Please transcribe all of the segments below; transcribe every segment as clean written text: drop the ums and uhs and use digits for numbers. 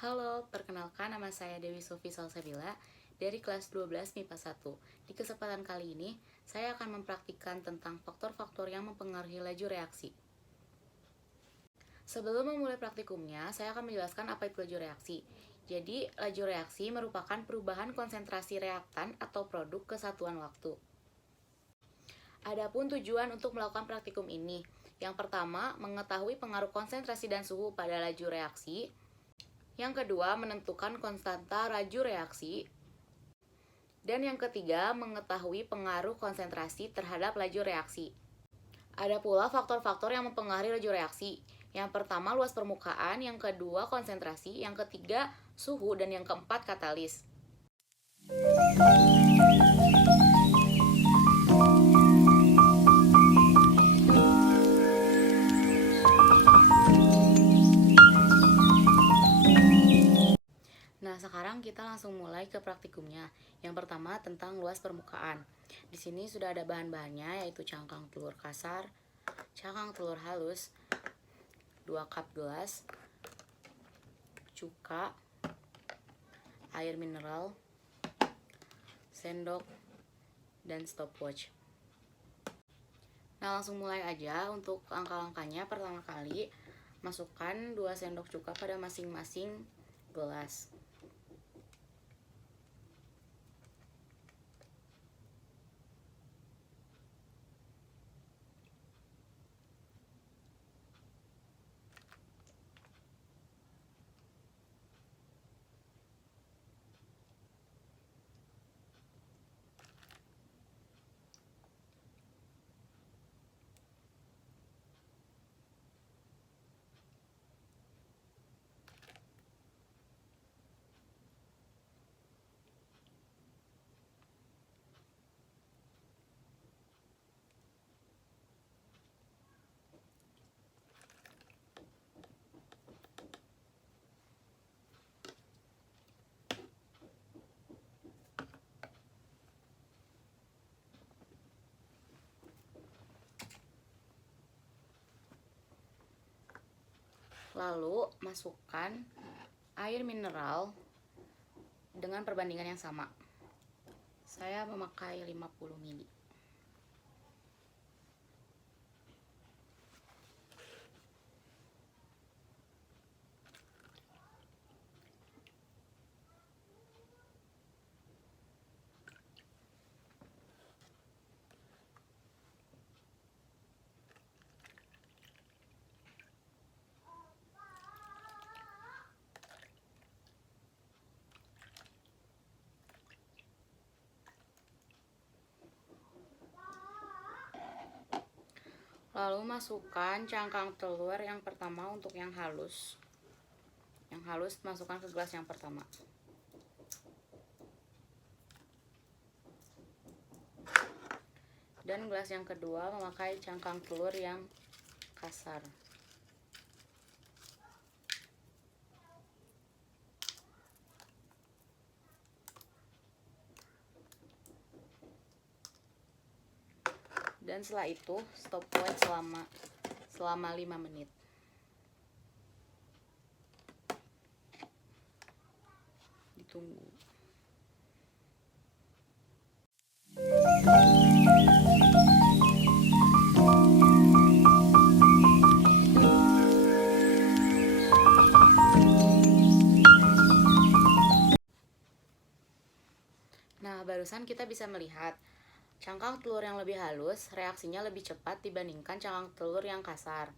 Halo, perkenalkan nama saya Dewi Sofi Salsabila dari kelas 12 MIPA 1. Di kesempatan kali ini, saya akan mempraktikkan tentang faktor-faktor yang mempengaruhi laju reaksi. Sebelum memulai praktikumnya, saya akan menjelaskan apa itu laju reaksi. Jadi, laju reaksi merupakan perubahan konsentrasi reaktan atau produk ke satuan waktu. Adapun tujuan untuk melakukan praktikum ini, yang pertama, mengetahui pengaruh konsentrasi dan suhu pada laju reaksi. Yang kedua, menentukan konstanta laju reaksi. Dan yang ketiga, mengetahui pengaruh konsentrasi terhadap laju reaksi. Ada pula faktor-faktor yang mempengaruhi laju reaksi. Yang pertama, luas permukaan, yang kedua, konsentrasi, yang ketiga, suhu, dan yang keempat, katalis. Nah, sekarang kita langsung mulai ke praktikumnya. Yang pertama tentang luas permukaan. Di sini sudah ada bahan-bahannya, yaitu cangkang telur kasar, cangkang telur halus, 2 cup gelas, cuka, air mineral, sendok, dan stopwatch. Nah, langsung mulai aja. Untuk langkah-langkahnya, pertama kali masukkan 2 sendok cuka pada masing-masing gelas. Lalu masukkan air mineral dengan perbandingan yang sama. Saya memakai 50 ml. Lalu masukkan cangkang telur yang pertama untuk yang halus. Yang halus masukkan ke gelas yang pertama. Dan gelas yang kedua memakai cangkang telur yang kasar. Dan setelah itu stopwatch selama 5 menit. Ditunggu. Nah, barusan kita bisa melihat cangkang telur yang lebih halus reaksinya lebih cepat dibandingkan cangkang telur yang kasar.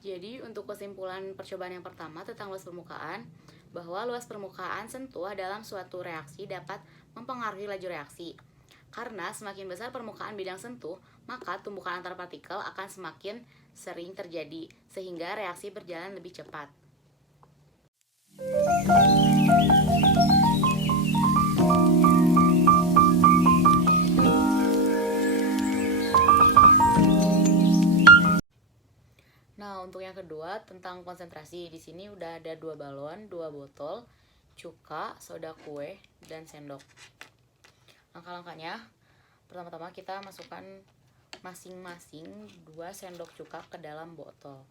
Jadi, untuk kesimpulan percobaan yang pertama tentang luas permukaan, bahwa luas permukaan sentuh dalam suatu reaksi dapat mempengaruhi laju reaksi. Karena semakin besar permukaan bidang sentuh, maka tumbukan antar partikel akan semakin sering terjadi, sehingga reaksi berjalan lebih cepat. Nah, untuk yang kedua tentang konsentrasi, di sini udah ada 2 balon, 2 botol, cuka, soda kue, dan sendok. Langkah-langkahnya, pertama-tama kita masukkan masing-masing 2 sendok cuka ke dalam botol.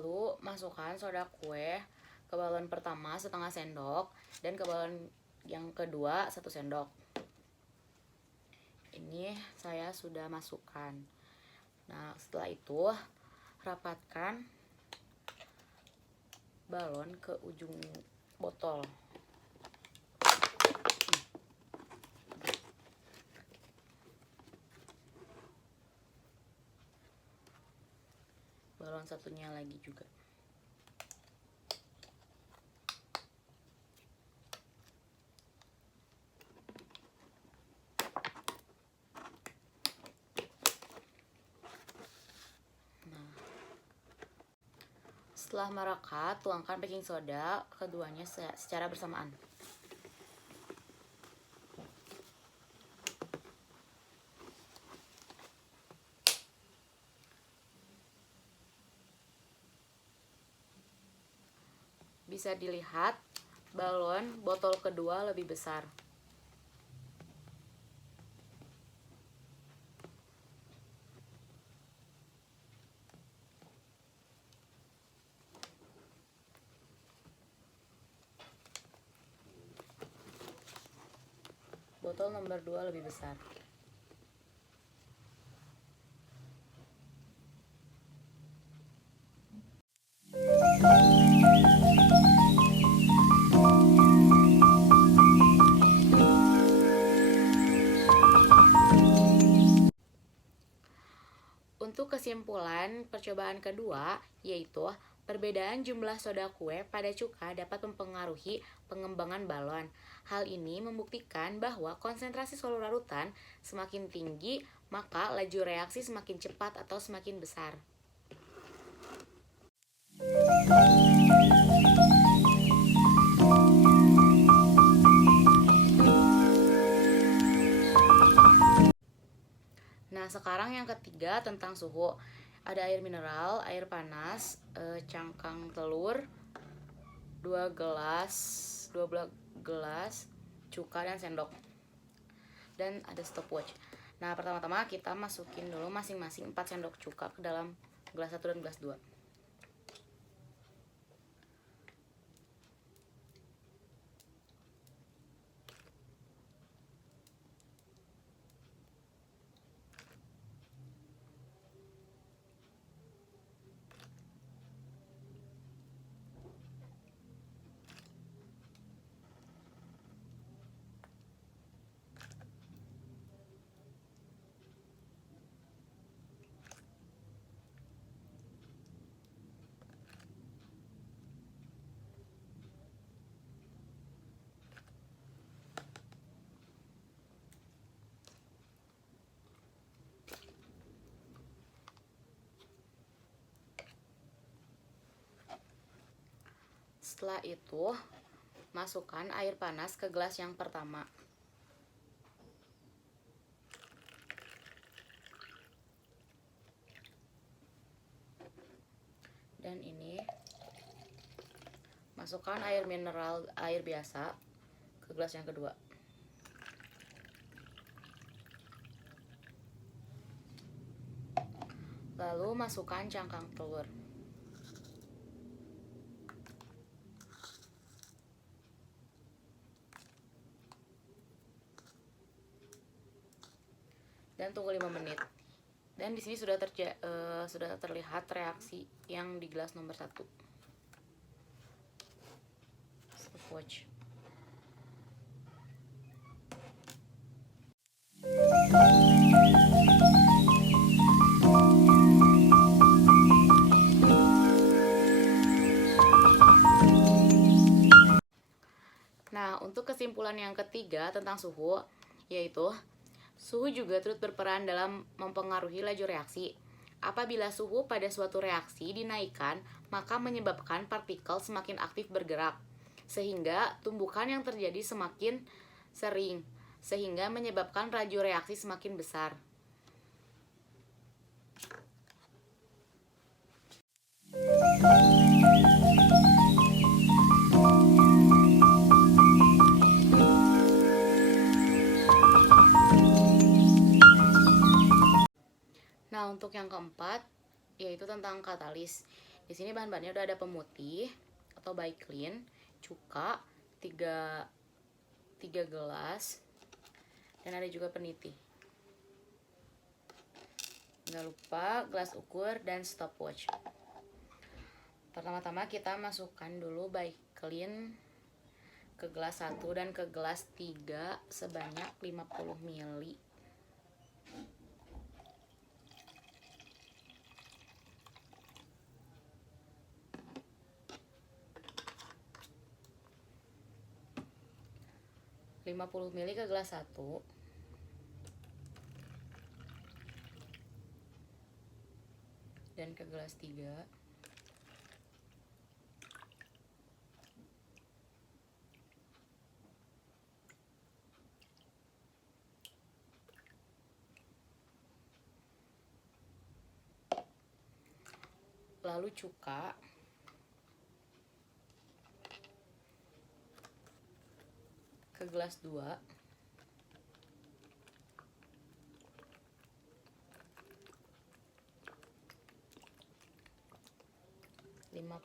Lalu masukkan soda kue ke balon pertama setengah sendok dan ke balon yang kedua 1 sendok. Ini saya sudah masukkan. Nah, setelah itu rapatkan balon ke ujung botol. Balon satunya lagi juga. Setelah merekat, tuangkan baking soda keduanya secara bersamaan. Bisa dilihat balon botol kedua lebih besar. Botol nomor 2 lebih besar. Untuk kesimpulan percobaan kedua, yaitu perbedaan jumlah soda kue pada cuka dapat mempengaruhi pengembangan balon. Hal ini membuktikan bahwa konsentrasi seluruh larutan semakin tinggi, maka laju reaksi semakin cepat atau semakin besar. Nah, sekarang yang ketiga tentang suhu. Ada air mineral, air panas, cangkang telur, 2 gelas, cuka dan sendok. Dan ada stopwatch. Nah, pertama-tama kita masukin dulu masing-masing 4 sendok cuka ke dalam gelas 1 dan gelas 2. Setelah itu, masukkan air panas ke gelas yang pertama. Dan ini masukkan air mineral, air biasa ke gelas yang kedua. Lalu masukkan cangkang telur. Dan tunggu 5 menit. Dan di sini sudah terlihat reaksi yang di gelas nomor 1. Stopwatch. Nah, untuk kesimpulan yang ketiga tentang suhu, yaitu suhu juga turut berperan dalam mempengaruhi laju reaksi. Apabila suhu pada suatu reaksi dinaikkan, maka menyebabkan partikel semakin aktif bergerak, sehingga tumbukan yang terjadi semakin sering, sehingga menyebabkan laju reaksi semakin besar. Nah, untuk yang keempat, yaitu tentang katalis. Di sini bahan-bahannya udah ada pemutih atau Baiklin, cuka 3 gelas, dan ada juga peniti. Nggak lupa gelas ukur dan stopwatch. Pertama-tama kita masukkan dulu Baiklin ke gelas 1 dan ke gelas 3 sebanyak 50 ml. Ke gelas 1 dan ke gelas 3. Lalu cuka ke gelas 2.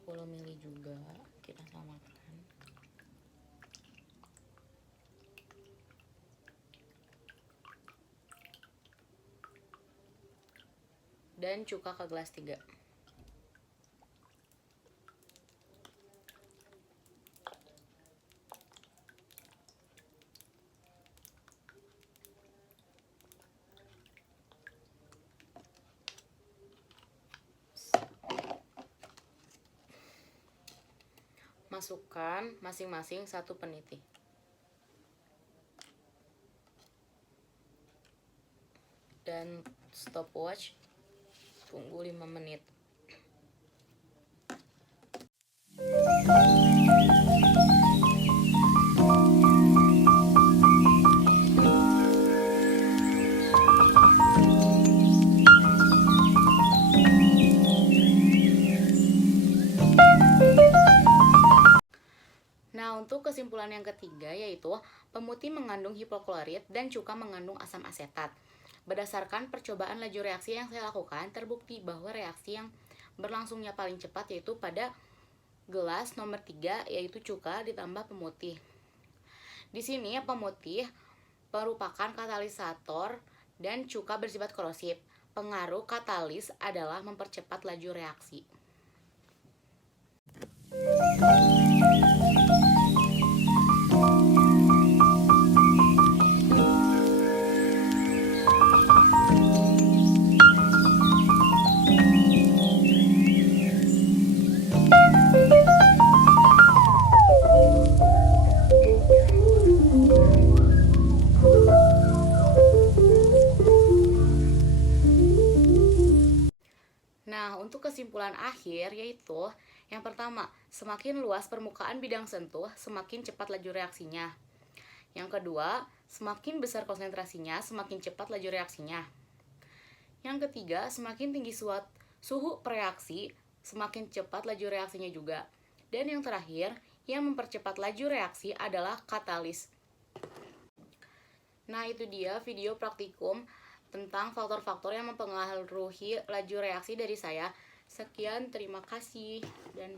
Puluh ml juga kita samakan. Dan cuka ke gelas 3. Masukkan masing-masing 1 peniti. Dan stopwatch, tunggu 5 menit. Nah, untuk kesimpulan yang ketiga yaitu pemutih mengandung hipoklorit dan cuka mengandung asam asetat. Berdasarkan percobaan laju reaksi yang saya lakukan, terbukti bahwa reaksi yang berlangsungnya paling cepat yaitu pada gelas nomor 3 yaitu cuka ditambah pemutih. Di sini pemutih merupakan katalisator dan cuka bersifat korosif. Pengaruh katalis adalah mempercepat laju reaksi. Nah, untuk kesimpulan akhir yaitu yang pertama, semakin luas permukaan bidang sentuh, semakin cepat laju reaksinya. Yang kedua, semakin besar konsentrasinya, semakin cepat laju reaksinya. Yang ketiga, semakin tinggi suhu reaksi, semakin cepat laju reaksinya juga. Dan yang terakhir, yang mempercepat laju reaksi adalah katalis. Nah, itu dia video praktikum tentang faktor-faktor yang mempengaruhi laju reaksi dari saya. Sekian, terima kasih, dan